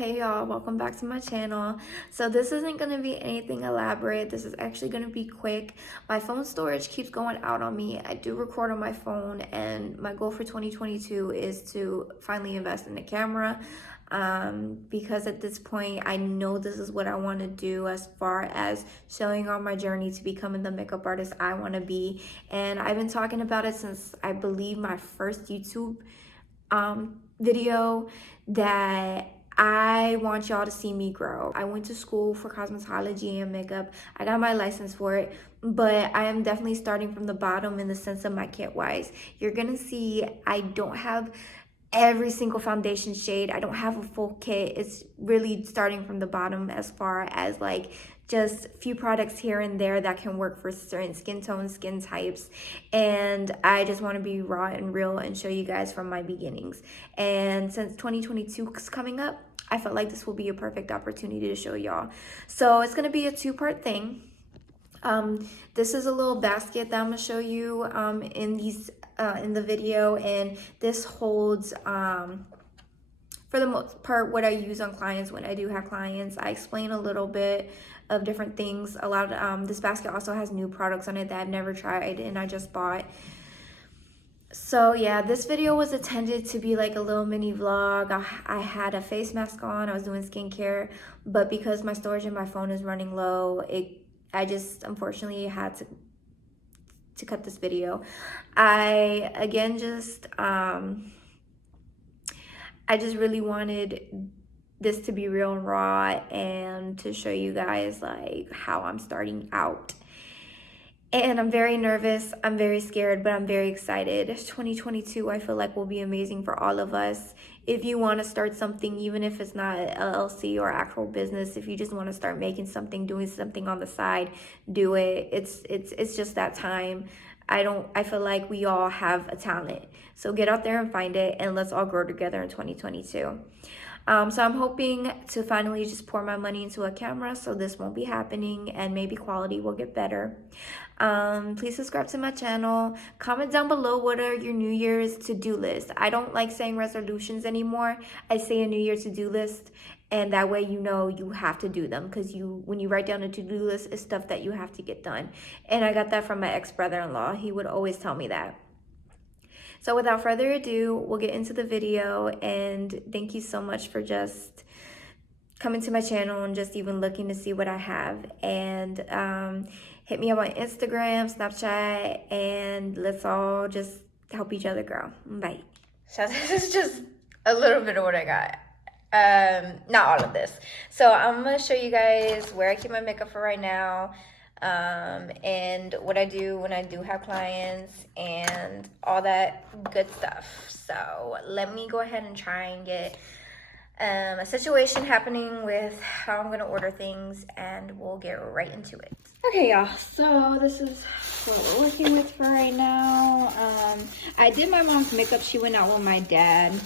Hey y'all, welcome back to my channel. So this isn't going to be anything elaborate. This is actually going to be quick. My phone storage keeps going out on me. I do record on my phone, and my goal for 2022 is to finally invest in a camera, because at this point I know this is what I want to do as far as showing on my journey to becoming the makeup artist I want to be. And I've been talking about it since I believe my first YouTube video, that I want y'all to see me grow. I went to school for cosmetology and makeup. I got my license for it, but I am definitely starting from the bottom in the sense of my kit wise. You're gonna see I don't have every single foundation shade. I don't have a full kit. It's really starting from the bottom as far as like just few products here and there that can work for certain skin tones, skin types. And I just want to be raw and real and show you guys from my beginnings. And since 2022 is coming up, I felt like this will be a perfect opportunity to show y'all. So it's going to be a two-part thing. This is a little basket that I'm going to show you in the video, and this holds for the most part what I use on clients when I do have clients. I explain a little bit of different things. A lot of this basket also has new products on it that I've never tried and I just bought. So yeah, this video was intended to be like a little mini vlog. I had a face mask on, I was doing skincare, but because my storage in my phone is running low, I just unfortunately had to cut this video. I just really wanted this to be real and raw and to show you guys like how I'm starting out. And I'm very nervous, I'm very scared, but I'm very excited. 2022 I feel like will be amazing for all of us. If you want to start something, even if it's not an LLC or actual business, if you just want to start making something, doing something on the side, do it. It's just that time. I feel like we all have a talent. So get out there and find it, and let's all grow together in 2022. So I'm hoping to finally just pour my money into a camera, so this won't be happening, and maybe quality will get better. Please subscribe to my channel. Comment down below what are your New Year's to-do list. I don't like saying resolutions anymore. I say a New Year to-do list, and that way you know you have to do them, because when you write down a to-do list, it's stuff that you have to get done. And I got that from my ex-brother-in-law. He would always tell me that. So without further ado, we'll get into the video, and thank you so much for just coming to my channel and just even looking to see what I have. And hit me up on Instagram, Snapchat, and let's all just help each other grow. Bye. So this is just a little bit of what I got. Not all of this. So I'm gonna show you guys where I keep my makeup for right now, and what I do when I do have clients and all that good stuff. So let me go ahead and try and get a situation happening with how I'm gonna order things, and we'll get right into it. Okay, y'all, so this is what we're working with for right now. I did my mom's makeup. She went out with my dad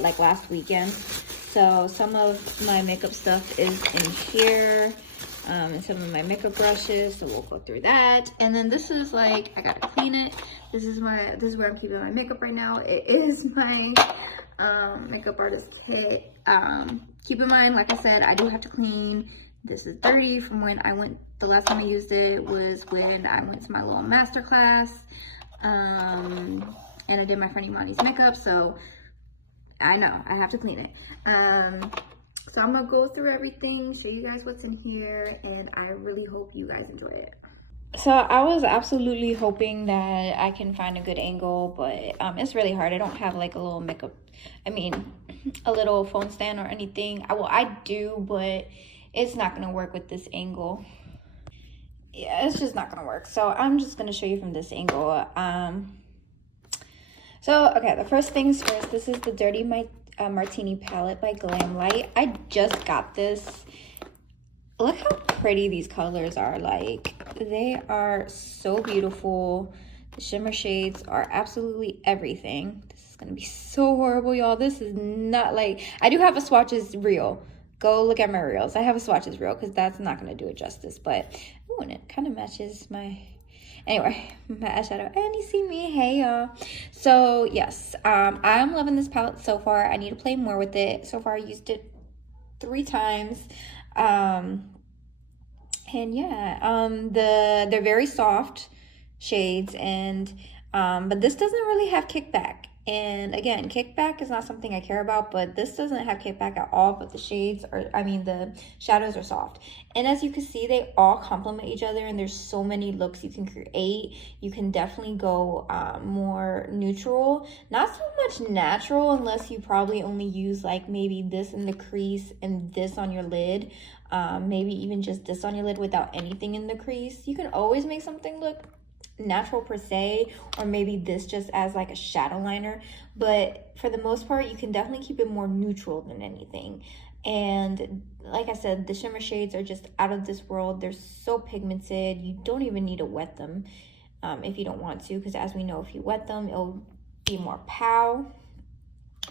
like last weekend. So some of my makeup stuff is in here. And some of my makeup brushes, so we'll go through that. And then this is like, I gotta clean it. This is where I'm keeping my makeup right now. It is my makeup artist kit. Keep in mind, like I said, I do have to clean. This is dirty from when the last time I used it was when I went to my little master class. And I did my friend Imani's makeup, so I know I have to clean it. So I'm gonna go through everything, show you guys what's in here, and I really hope you guys enjoy it. So I was absolutely hoping that I can find a good angle, but it's really hard. I don't have like a little a little phone stand or anything. I do, but it's not gonna work with this angle. Yeah, it's just not gonna work. So I'm just gonna show you from this angle. So okay, the first things first, this is the Dirty Martini palette by Glamlight. I just got this. Look how pretty these colors are. Like, they are so beautiful. The shimmer shades are absolutely everything. This is gonna be so horrible, y'all. This is not like, I do have a swatches reel. Go look at my reels. I have a swatches reel because that's not gonna do it justice, but oh, and it kind of matches my, anyway, my eyeshadow. And you see me, hey y'all. So yes, I'm loving this palette so far. I need to play more with it. So far I used it 3 times. And yeah, they're very soft shades, and but this doesn't really have kickback. And again, kickback is not something I care about, but this doesn't have kickback at all. But the shades are, I mean, the shadows are soft. And as you can see, they all complement each other, and there's so many looks you can create. You can definitely go more neutral, not so much natural, unless you probably only use like maybe this in the crease and this on your lid. Maybe even just this on your lid without anything in the crease. You can always make something look natural per se, or maybe this just as like a shadow liner, but for the most part you can definitely keep it more neutral than anything. And like I said, the shimmer shades are just out of this world. They're so pigmented, you don't even need to wet them if you don't want to, because as we know, if you wet them, it'll be more pow.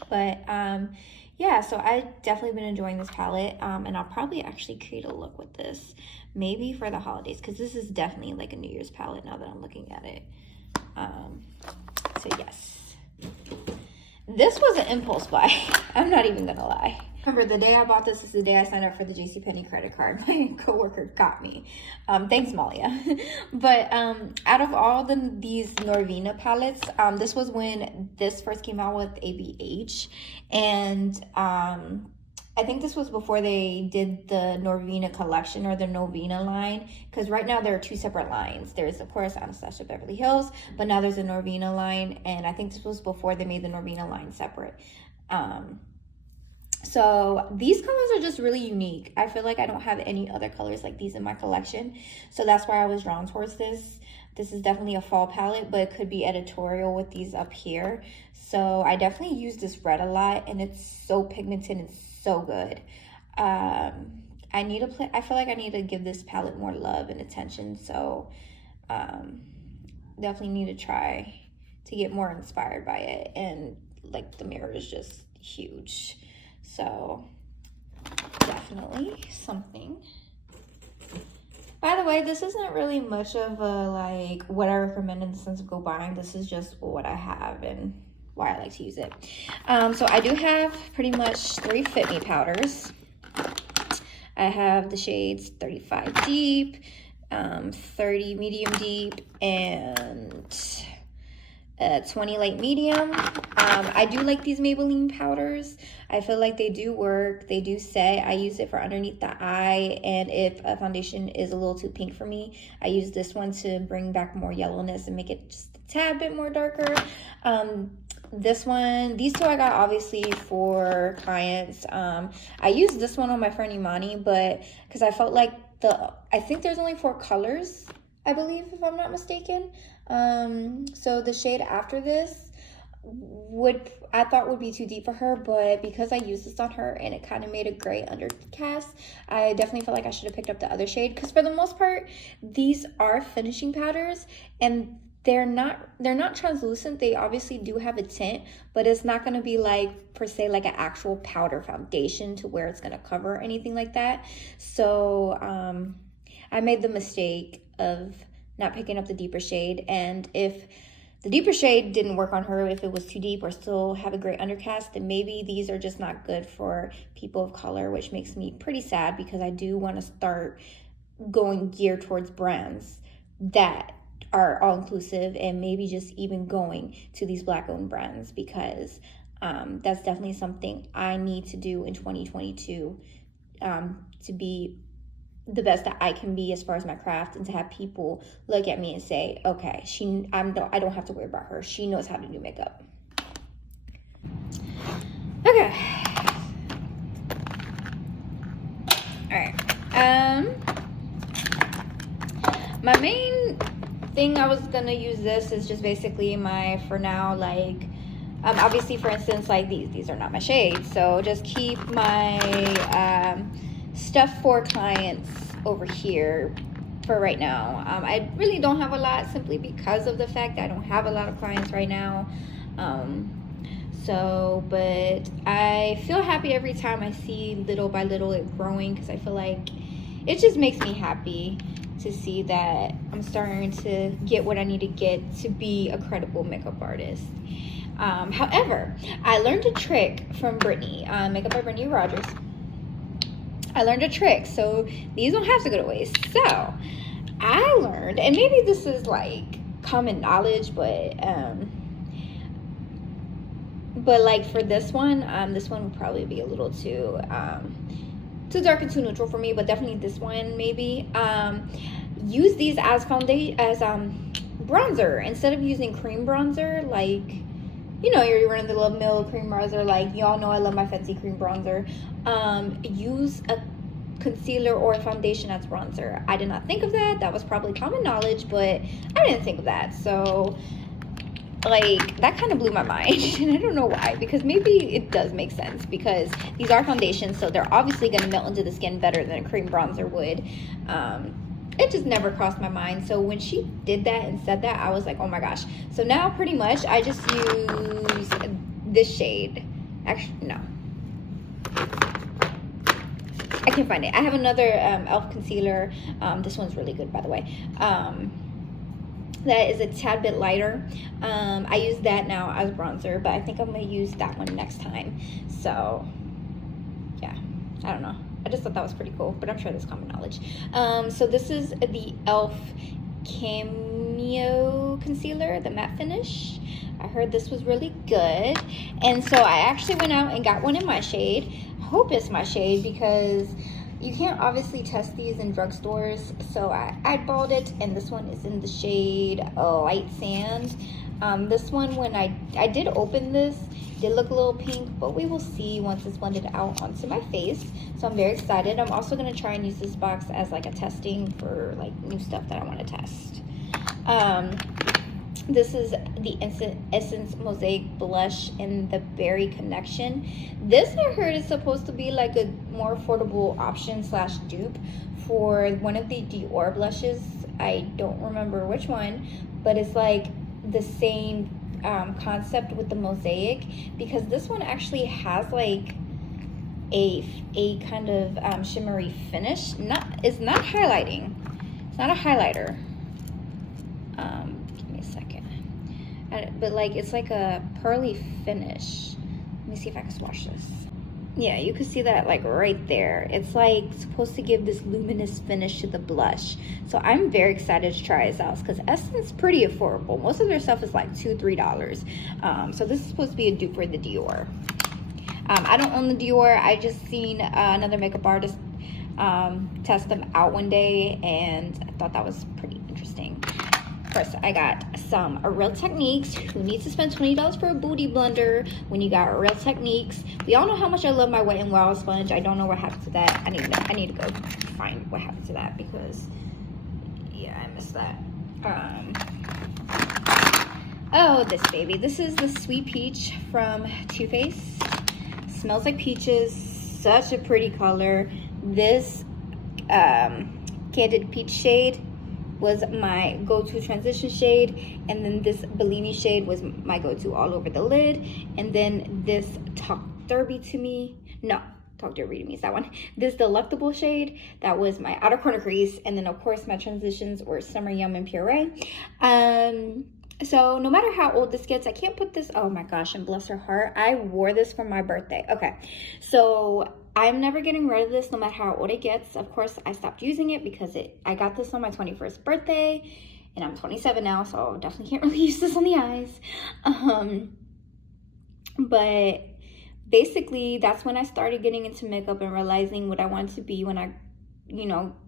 But yeah, so I've definitely been enjoying this palette, and I'll probably actually create a look with this maybe for the holidays, because this is definitely like a New Year's palette now that I'm looking at it. So yes, this was an impulse buy. I'm not even gonna lie. Remember, the day I bought this is the day I signed up for the JCPenney credit card. My coworker got me. Thanks, Malia. But out of all these Norvina palettes, this was when this first came out with ABH. And I think this was before they did the Norvina collection or the Norvina line. Because right now there are 2 separate lines. There's, of course, Anastasia Beverly Hills, but now there's a Norvina line. And I think this was before they made the Norvina line separate. So these colors are just really unique. I feel like I don't have any other colors like these in my collection, so that's why I was drawn towards this. This is definitely a fall palette, but it could be editorial with these up here. So I definitely use this red a lot, and it's so pigmented and so good. I feel like I need to give this palette more love and attention, so definitely need to try to get more inspired by it. And like, the mirror is just huge. So definitely something. By the way, this isn't really much of a like what I recommend in the sense of go buying. This is just what I have and why I like to use it. So I do have pretty much 3 Fit Me powders. I have the shades 35 Deep, 30 Medium Deep, and 20 Light Medium. I do like these Maybelline powders. I feel like they do work. They do set. I use it for underneath the eye, and if a foundation is a little too pink for me, I use this one to bring back more yellowness and make it just a tad bit more darker. This one, these 2 I got obviously for clients. I used this one on my friend Imani, but because I felt like I think there's only 4 colors, I believe, if I'm not mistaken. So the shade after this I thought would be too deep for her, but because I used this on her and it kind of made a gray undercast, I definitely felt like I should have picked up the other shade, because for the most part these are finishing powders, and they're not translucent. They obviously do have a tint, but it's not going to be like per se like an actual powder foundation to where it's going to cover anything like that. So I made the mistake of not picking up the deeper shade, and if the deeper shade didn't work on her, if it was too deep or still have a gray undercast, then maybe these are just not good for people of color, which makes me pretty sad, because I do want to start going geared towards brands that are all-inclusive, and maybe just even going to these Black-owned brands, because that's definitely something I need to do in 2022 to be the best that I can be as far as my craft, and to have people look at me and say, okay, I don't have to worry about her. She knows how to do makeup. Okay. All right. My main thing I was gonna use this is just basically my, for now, like, obviously, for instance, like these are not my shades, so just keep my stuff for clients over here for right now. I really don't have a lot, simply because of the fact that I don't have a lot of clients right now. But I feel happy every time I see little by little it growing, because I feel like it just makes me happy to see that I'm starting to get what I need to get to be a credible makeup artist. However, I learned a trick from Brittany, Makeup by Brittany Rogers. I learned a trick, so these don't have to go to waste. So I learned, and maybe this is like common knowledge, but like for this one would probably be a little too dark and too neutral for me, but definitely this one maybe. Use these as foundation, as bronzer, instead of using cream bronzer, like, you know, you're running the little mill cream bronzer, like y'all know I love my fancy cream bronzer. Use a concealer or a foundation as bronzer. I did not think of that. That was probably common knowledge, but I didn't think of that. So like that kind of blew my mind. And I don't know why, because maybe it does make sense, because these are foundations, so they're obviously going to melt into the skin better than a cream bronzer would. It just never crossed my mind. So when she did that and said that, I was like, oh my gosh. So now pretty much I just use this shade. Actually, no, I can't find it. I have another e.l.f. concealer. This one's really good, by the way. That is a tad bit lighter. I use that now as bronzer, but I think I'm gonna use that one next time. So yeah, I don't know. I just thought that was pretty cool, but I'm sure that's common knowledge. So this is the e.l.f. Cameo Concealer, the matte finish. I heard this was really good, and so I actually went out and got one in my shade. I hope it's my shade, because you can't obviously test these in drugstores, so I eyeballed it, and this one is in the shade Light Sand. This one, when I did open this, did look a little pink, but we will see once it's blended out onto my face. So I'm very excited. I'm also going to try and use this box as like a testing for like new stuff that I want to test. This is the Essence Mosaic Blush in the Berry Connection. This I heard is supposed to be like a more affordable option slash dupe for one of the Dior blushes. I don't remember which one, but it's like the same concept with the mosaic, because this one actually has like a kind of shimmery finish. It's not highlighting. It's not a highlighter. Give me a second. But like it's like a pearly finish. Let me see if I can swatch this. Yeah, you can see that like right there. It's like supposed to give this luminous finish to the blush. So I'm very excited to try this out, because Essence is pretty affordable. Most of their stuff is like $2-3. So this is supposed to be a dupe for the Dior. I don't own the Dior. I just seen another makeup artist test them out one day, and I thought that was pretty interesting. First, I got some Real Techniques. Who needs to spend $20 for a booty blender when you got Real Techniques? We all know how much I love my Wet n Wild sponge. I don't know what happened to that. I need to go find what happened to that, because yeah, I missed that. Oh, this baby. This is the Sweet Peach from Too Faced. Smells like peaches. Such a pretty color. This Candied Peach shade was my go-to transition shade, and then this Bellini shade was my go-to all over the lid, and then this Talk Derby to me is that one. This Delectable shade, that was my outer corner crease, and then of course my transitions were Summer Yum and Puree. So no matter how old this gets, I can't put this, oh my gosh, and bless her heart, I wore this for my birthday. Okay, so I'm never getting rid of this no matter how old it gets. Of course, I stopped using it because I got this on my 21st birthday, and I'm 27 now, so definitely can't really use this on the eyes. But basically, that's when I started getting into makeup and realizing what I wanted to be when I,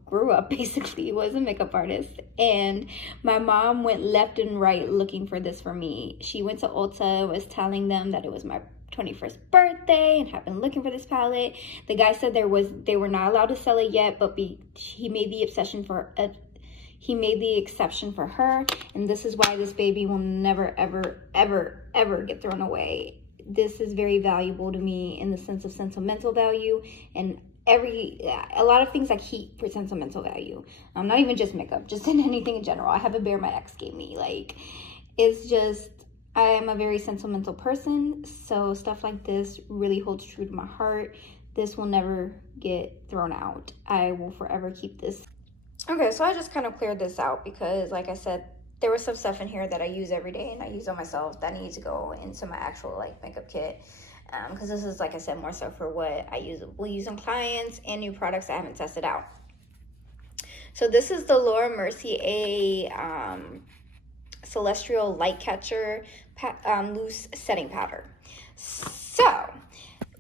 grew up. Basically, was a makeup artist, and my mom went left and right looking for this for me. She went to Ulta, was telling them that it was my 21st birthday and have been looking for this palette. The guy said they were not allowed to sell it yet, but he made the exception for her, and this is why this baby will never ever get thrown away. This is very valuable to me in the sense of sentimental value, and a lot of things I keep for sentimental value. Not even just makeup, just in anything in general. I have a bear my ex gave me. Like, it's just, I am a very sentimental person, so stuff like this really holds true to my heart. This will never get thrown out. I will forever keep this. Okay, so I just kind of cleared this out because, like I said, there was some stuff in here that I use every day and I use on myself that needs to go into my actual like makeup kit. because this is, like I said, more so for what will use on clients and new products I haven't tested out. So this is the Laura Mercier Celestial Light Catcher Loose Setting Powder. So,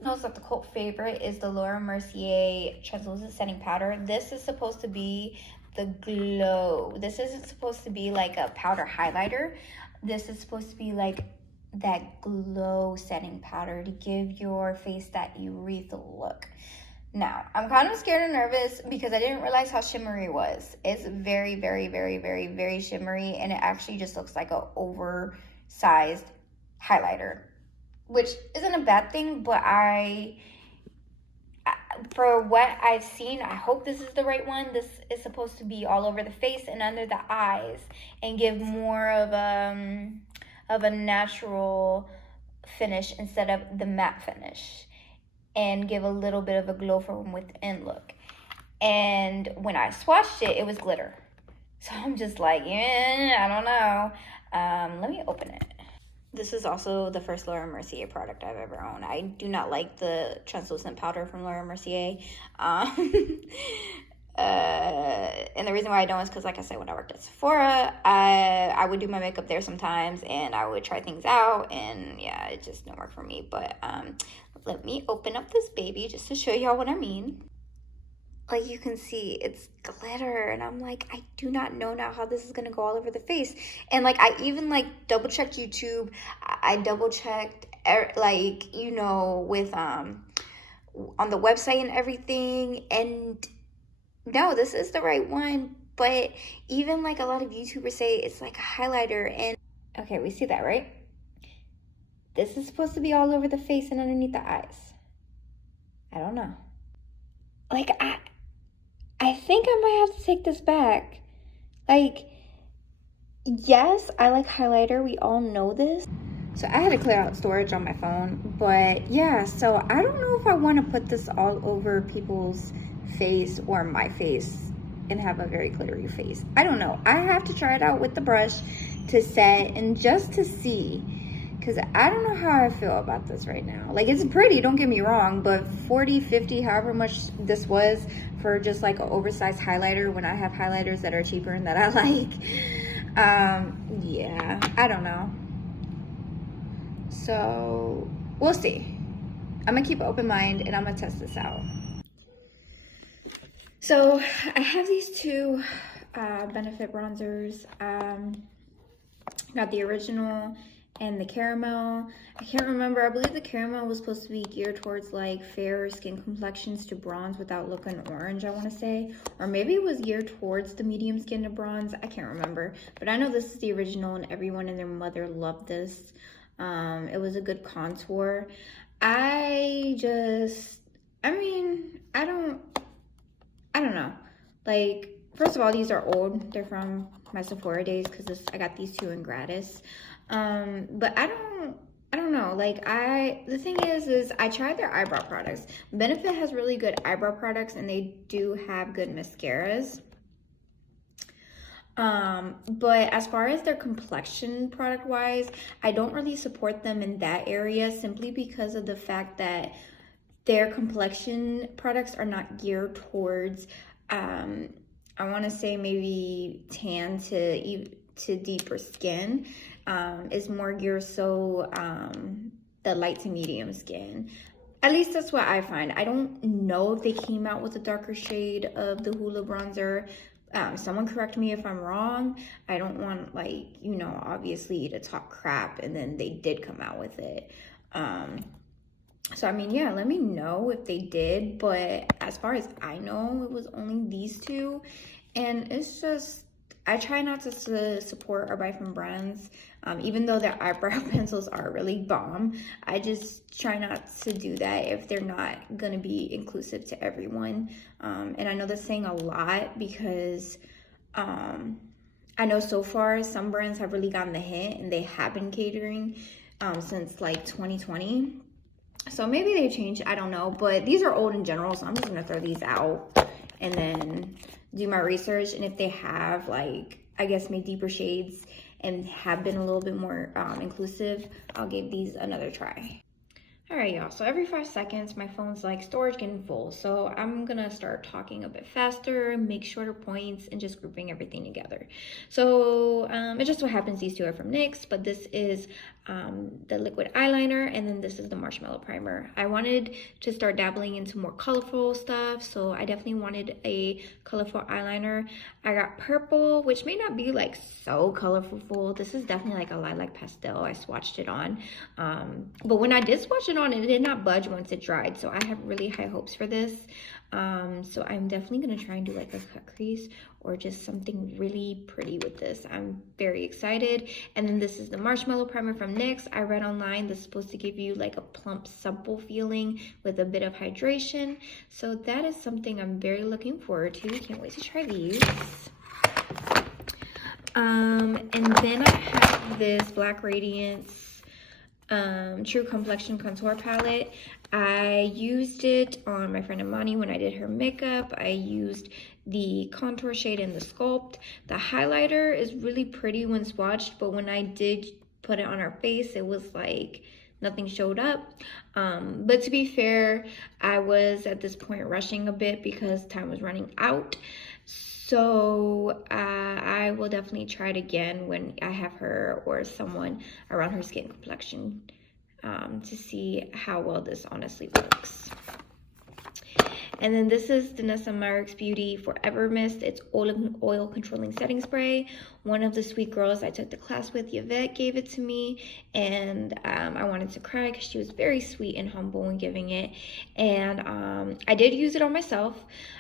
notice that the cult favorite is the Laura Mercier Translucent Setting Powder. This is supposed to be the glow. This isn't supposed to be like a powder highlighter. This is supposed to be like that glow setting powder to give your face that urethral look. Now, I'm kind of scared and nervous because I didn't realize how shimmery it was. It's very, very, very, very, very shimmery, and it actually just looks like an oversized highlighter, which isn't a bad thing, but for what I've seen, I hope this is the right one. This is supposed to be all over the face and under the eyes and give more of a natural finish instead of the matte finish, and give a little bit of a glow from within look. And when I swatched it, it was glitter. So I'm just like, I don't know. Let me open it. This is also the first Laura Mercier product I've ever owned. I do not like the translucent powder from Laura Mercier. And the reason why I don't is because, like I said, when I worked at Sephora, I would do my makeup there sometimes, and I would try things out, and yeah, it just didn't work for me. But let me open up this baby just to show y'all what I mean. Like, you can see it's glitter, and I'm like, I do not know now how this is gonna go all over the face. And like, I even like double checked YouTube. I double checked like, you know, with on the website and everything, and no, this is the right one. But even like a lot of YouTubers say it's like a highlighter, and okay, we see that, right? This is supposed to be all over the face and underneath the eyes. I don't know. Like, I think I might have to take this back. Like, yes, I like highlighter. We all know this. So I had to clear out storage on my phone. But yeah, so I don't know if I want to put this all over people's face or my face and have a very glittery face. I don't know. I have to try it out with the brush to set and just to see. Because I don't know how I feel about this right now. Like, it's pretty, don't get me wrong, but 40, 50, however much this was for just like an oversized highlighter when I have highlighters that are cheaper and that I like. Yeah, I don't know. So, we'll see. I'm going to keep an open mind and I'm going to test this out. So, I have these two Benefit bronzers. Got the original and the caramel. I can't remember. I believe the caramel was supposed to be geared towards like fairer skin complexions to bronze without looking orange, I want to say. Or maybe it was geared towards the medium skin to bronze. I can't remember. But I know this is the original and everyone and their mother loved this. It was a good contour. I don't know. Like, first of all, these are old. They're from my Sephora days because I got these two in gratis. But I don't know. Like, the thing is I tried their eyebrow products. Benefit has really good eyebrow products and they do have good mascaras. But as far as their complexion product wise, I don't really support them in that area simply because of the fact that their complexion products are not geared towards, I want to say maybe tan to deeper skin. Is more geared the light to medium skin. At least that's what I find. I don't know if they came out with a darker shade of the Hoola bronzer. Someone correct me if I'm wrong. I don't want, like, you know, obviously to talk crap and then they did come out with it. So I mean, yeah, let me know if they did, but as far as I know, it was only these two. And it's just, I try not to support or buy from brands, even though their eyebrow pencils are really bomb. I just try not to do that if they're not going to be inclusive to everyone. And I know that's saying a lot because I know so far some brands have really gotten the hint and they have been catering since like 2020. So maybe they changed, I don't know. But these are old in general, so I'm just going to throw these out and then do my research. And if they have, like, I guess made deeper shades and have been a little bit more inclusive, I'll give these another try. All right, y'all, so every 5 seconds, my phone's like, storage getting full. So I'm gonna start talking a bit faster, make shorter points, and just grouping everything together. So it just so happens these two are from NYX, but this is the liquid eyeliner, and then this is the marshmallow primer. I wanted to start dabbling into more colorful stuff, so I definitely wanted a colorful eyeliner. I got purple, which may not be like so colorful. This is definitely like a lilac pastel. I swatched it on, but when I did swatch it on, it did not budge once it dried, so I have really high hopes for this. So I'm definitely gonna try and do like a cut crease or just something really pretty with this. I'm very excited. And then this is the marshmallow primer from NYX. I read online this is supposed to give you like a plump, supple feeling with a bit of hydration. So that is something I'm very looking forward to. Can't wait to try these. And then I have this Black Radiance True Complexion Contour Palette. I used it on my friend Imani when I did her makeup. I used the contour shade in the Sculpt. The highlighter is really pretty when swatched, but when I did put it on her face, it was like nothing showed up. But to be fair, I was at this point rushing a bit because time was running out. So I will definitely try it again when I have her or someone around her skin complexion to see how well this honestly works. And then this is the MakeupByMissAmerica Beauty Forever Mist. It's oil controlling setting spray. One of the sweet girls I took the class with, Yvette, gave it to me, and I wanted to cry because she was very sweet and humble when giving it. And I did use it on myself.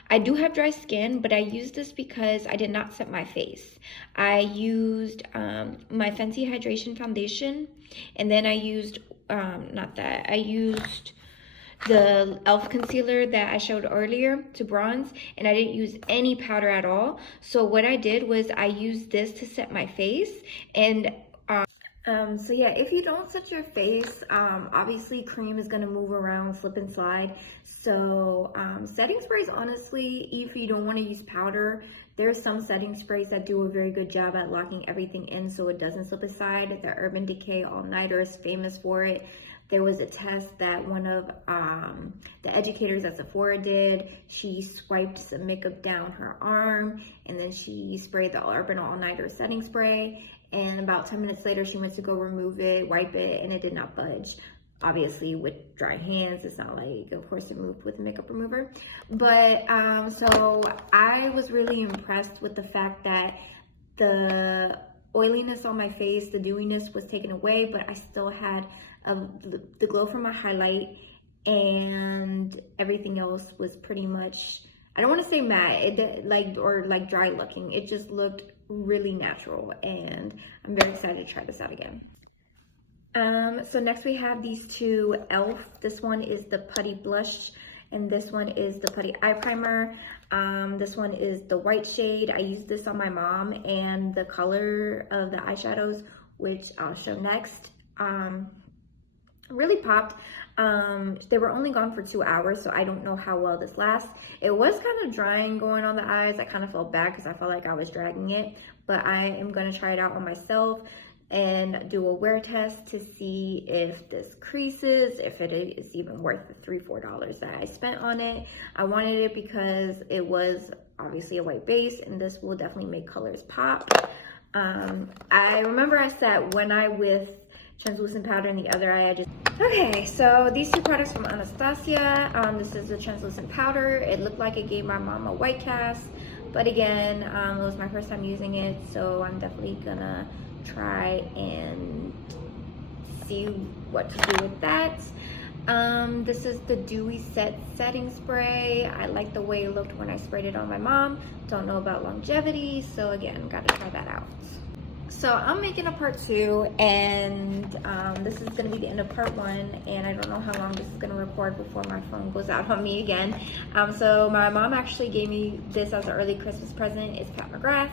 I do have dry skin, but I used this because I did not set my face. I used my Fenty Hydration Foundation, and then I used, I used the e.l.f. concealer that I showed earlier to bronze, and I didn't use any powder at all. So what I did was I used this to set my face. And so yeah, if you don't set your face, obviously cream is going to move around, slip and slide. So setting sprays, honestly, if you don't want to use powder, there's some setting sprays that do a very good job at locking everything in so it doesn't slip aside. The Urban Decay All Nighter is famous for it. There was a test that one of the educators at Sephora did. She swiped some makeup down her arm, and then she sprayed the Urban All Nighter setting spray. And about 10 minutes later, she went to go remove it, wipe it, and it did not budge. Obviously, with dry hands, it's not like, of course, it moved with a makeup remover. But so I was really impressed with the fact that the oiliness on my face, the dewiness was taken away, but I still had the glow from my highlight, and everything else was pretty much, I don't want to say matte, or dry looking. It just looked really natural, and I'm very excited to try this out again. So next we have these two e.l.f. This one is the Putty Blush, and this one is the Putty Eye Primer. This one is the white shade. I used this on my mom, and the color of the eyeshadows, which I'll show next, really popped. They were only gone for 2 hours, so I don't know how well this lasts. It was kind of drying going on the eyes. I kind of felt bad because I felt like I was dragging it, but I am going to try it out on myself and do a wear test to see if this creases, if it is even worth the $3-4 that I spent on it. I wanted it because it was obviously a white base, and this will definitely make colors pop. I remember I said one eye with translucent powder in the other eye. Okay, so these two products from Anastasia. This is the translucent powder. It looked like it gave my mom a white cast, but again, it was my first time using it, so I'm definitely gonna try and see what to do with that. This is the Dewy Set Setting Spray. I like the way it looked when I sprayed it on my mom. Don't know about longevity, so again, gotta try that out. So I'm making a part 2, and this is going to be the end of part 1, and I don't know how long this is going to record before my phone goes out on me again. So my mom actually gave me this as an early Christmas present. It's Pat McGrath.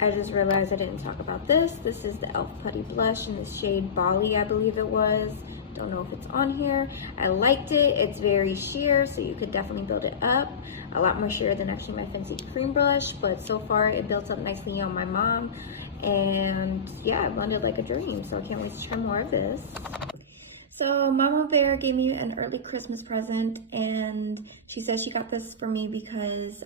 I just realized I didn't talk about this. This is the e.l.f. Putty Blush in the shade Bali, I believe it was. Don't know if it's on here. I liked it. It's very sheer, so you could definitely build it up. A lot more sheer than actually my Fenty cream blush, but so far it built up nicely on my mom. And yeah, it blended like a dream, so I can't wait to try more of this. So Mama Bear gave me an early Christmas present, and she said she got this for me because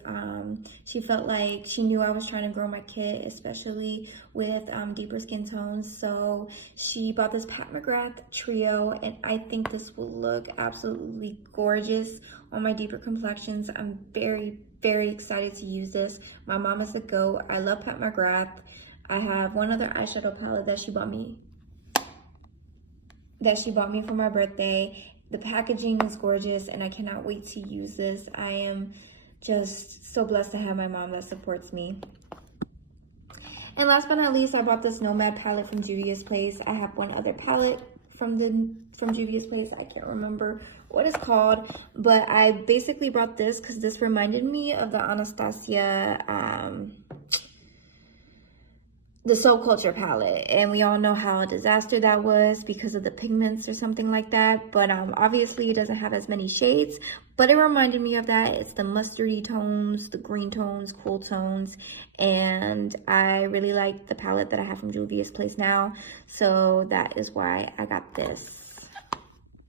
she felt like she knew I was trying to grow my kit, especially with deeper skin tones. So she bought this Pat McGrath trio, and I think this will look absolutely gorgeous on my deeper complexions. I'm very, very excited to use this. My mom is a goat. I love Pat McGrath. I have one other eyeshadow palette that she bought me for my birthday. The packaging is gorgeous, and I cannot wait to use this. I am just so blessed to have my mom that supports me. And last but not least, I bought this Nomad palette from Juvia's Place. I have one other palette from Juvia's Place. I can't remember what it's called, but I basically brought this because this reminded me of the Anastasia the Soul Culture palette, and we all know how a disaster that was because of the pigments or something like that. But obviously it doesn't have as many shades, but it reminded me of that. It's the mustardy tones, the green tones, cool tones, and I really like the palette that I have from Juvia's Place now, so that is why I got this.